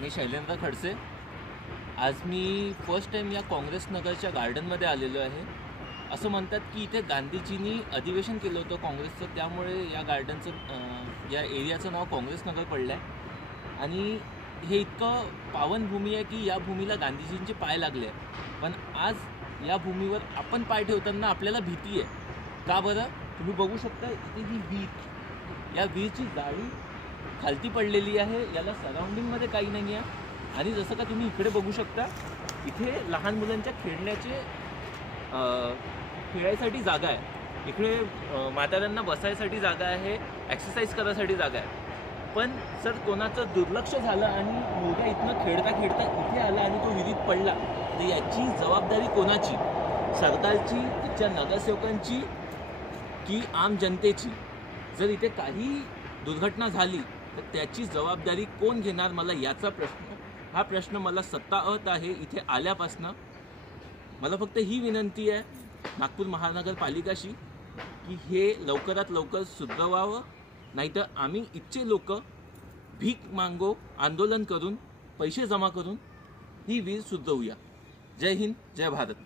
मी शैलेंद्र खडसे. आज मी first time या काँग्रेस नगरच्या गार्डनमध्ये आलेलो आहे. असं म्हणतात की इथे गांधीजींनी अधिवेशन केलं होतं काँग्रेसचं, त्यामुळे या गार्डनचं या एरियाचं नाव काँग्रेस नगर पडलं आहे. आणि हे इतकं पावनभूमी आहे की या भूमीला गांधीजींचे पाय लागले आहे. पण आज या भूमीवर आपण पाय ठेवताना आपल्याला भीती आहे. का बरं? तुम्ही बघू शकता इथे ही विहीर, या विहीरची जाळी खालती पडलेली आहे. याला सराउंडिंगमध्ये काही नाही आहे. आणि जसं का तुम्ही इकडे बघू शकता, इथे लहान मुलांच्या खेळायसाठी जागा आहे. इकडे म्हाताऱ्यांना बसायसाठी जागा आहे, एक्सरसाइज करायसाठी जागा आहे. पण सर कोणाचं दुर्लक्ष झालं आणि मुलगा इथनं खेळता खेळता इथे आला आणि तो विहिरीत पडला, तर याची जबाबदारी कोणाची? सरकारची, इथच्या नगरसेवकांची की आम जनतेची? जर इथे काही दुर्घटना झाली तर त्याची जबाबदारी कोण घेणार? हा प्रश्न मला सत्तावत आहे इथे आल्यापासनं. मला फक्त ही विनंती आहे नागपूर महानगरपालिकाशी की हे लवकरात लवकर सुधरवावं, नाहीतर आम्ही इथचे लोक भीक मागो आंदोलन करून पैसे जमा करून ही वीज सुधरवूया. जय हिंद, जय भारत.